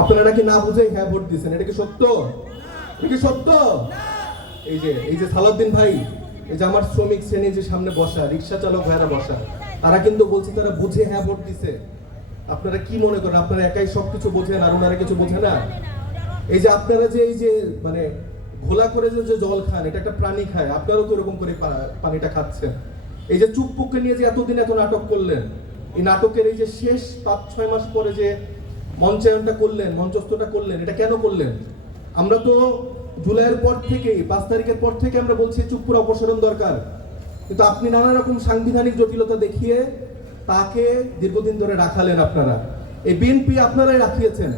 আপনারা নাকি না বুঝেই হ্যাঁ ভোট দিচ্ছেন, এটা কি সত্য? এটা কি সত্য? এই যে সালাউদ্দিন ভাই, এই যে আমার শ্রমিক শ্রেণী যে সামনে বসা, রিক্সা চালক ভাইরা বসা, তারা কিন্তু বলছে তারা বুঝে হ্যাঁ ভোট দিছে। আপনারা কি মনে করেন আপনারা একাই সবকিছু বোঝেন আর ওনারা কিছু বোঝে না? এই যে আপনারা যে এই যে মানে ঘোলা করে যে জল খান, এটা একটা প্রাণী খায়, আপনারাও তো এরকম করে পানিটা খাচ্ছেন। এই যে চুপ্পুকে নিয়ে যে এতদিন এত নাটক করলেন, এই নাটকের এই যে শেষ 5-6 মাস পরে যে মঞ্চায়নটা করলেন, মঞ্চস্থটা করলেন, এটা কেন করলেন? আমরা তো জুলাইয়ের পর থেকে 5 তারিখের পর থেকে আমরা বলছি চুপ্পুর অপসারণ দরকার, কিন্তু আপনি নানা রকম সাংবিধানিক জটিলতা দেখিয়ে তাকে দীর্ঘদিন ধরে রাখালেন। আপনারা এই বিএনপি আপনারাই রাখিয়েছেন,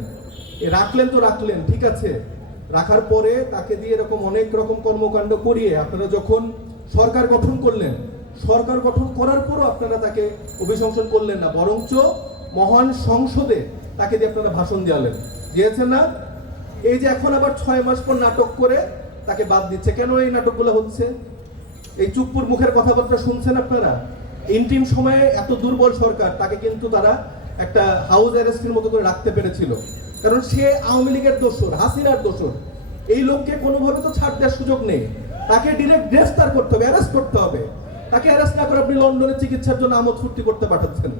রাখলেন তো রাখলেন, ঠিক আছে, রাখার পরে তাকে দিয়ে এরকম অনেক রকম কর্মকাণ্ড করিয়ে আপনারা যখন সরকার গঠন করলেন, সরকার গঠন করার পরও আপনারা তাকে অভিশংসন করলেন না, বরঞ্চ মহান সংসদে তাকে দিয়ে আপনারা ভাষণ দিয়েছেন না? এই যে এখন আবার 6 মাস পর নাটক করে তাকে বাদ দিচ্ছে, কেন এই নাটকগুলো হচ্ছে? এই চুপ্পুর মুখের কথাবার্তা শুনছেন আপনারা? ইন্টিম সময়ে এত দুর্বল সরকার, তাকে কিন্তু তারা একটা হাউস অ্যারেস্টের মতো করে রাখতে পেরেছিল, কারণ সে আওয়ামী লীগের দোসর, হাসিনার দোসর। এই লোককে কোনোভাবে তো ছাড় দেওয়ার সুযোগ নেই, তাকে ডিরেক্ট গ্রেফতার করতে হবে, অ্যারেস্ট করতে হবে। তাকে অ্যারেস্ট না করে আপনি লন্ডনে চিকিৎসার জন্য আমোদ ফুর্তি করতে পাঠাচ্ছেন।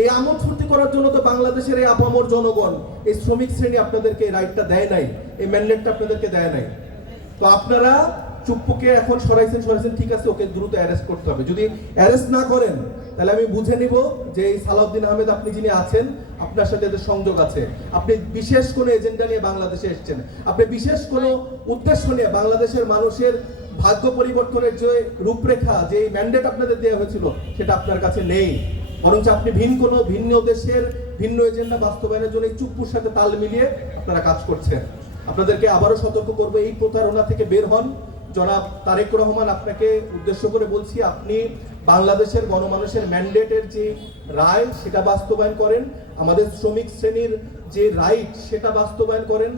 এই আমোদ ফুর্তি করার জন্য তো বাংলাদেশের এই আপামর জনগণ, এই শ্রমিক শ্রেণী আপনাদেরকে এই রাইটটা দেয় নাই, এই ম্যান্ডেটটা আপনাদেরকে দেয় নাই। তো আপনারা চুপ্পুকে এখন সরাইছেন, ঠিক আছে, ওকে দ্রুত অ্যারেস্ট করতে হবে। যদি অ্যারেস্ট না করেন তাহলে আমি বুঝে নিব যে এই সালাউদ্দিন আহমেদ আপনি যিনি আছেন, আপনার সাথে এদের সংযোগ আছে, আপনি বিশেষ কোনো এজেন্ডা নিয়ে বাংলাদেশে এসেছেন, আপনি বিশেষ কোনো উদ্দেশ্য নিয়ে বাংলাদেশের মানুষের ভাগ্য পরিবর্তনের যে রূপরেখা, যে ম্যান্ডেট আপনাদের দেওয়া হয়েছিল, সেটা আপনার কাছে নেই। বরঞ্চ আপনি ভিন্ন দেশের ভিন্ন এজেন্ডা বাস্তবায়নের জন্য এই চুপ্পুর সাথে তাল মিলিয়ে আপনারা কাজ করছেন। আপনাদেরকে আবারও সতর্ক করবো, এই প্রতারণা থেকে বের হন। জনাব তারেক রহমান, আপনাকে উদ্দেশ্য করে বলছি, আপনি বাংলাদেশের গণমানুষের ম্যান্ডেটের যে রায় সেটা বাস্তবায়ন করেন, আমাদের শ্রমিক শ্রেণীর যে রাইট সেটা বাস্তবায়ন করেন।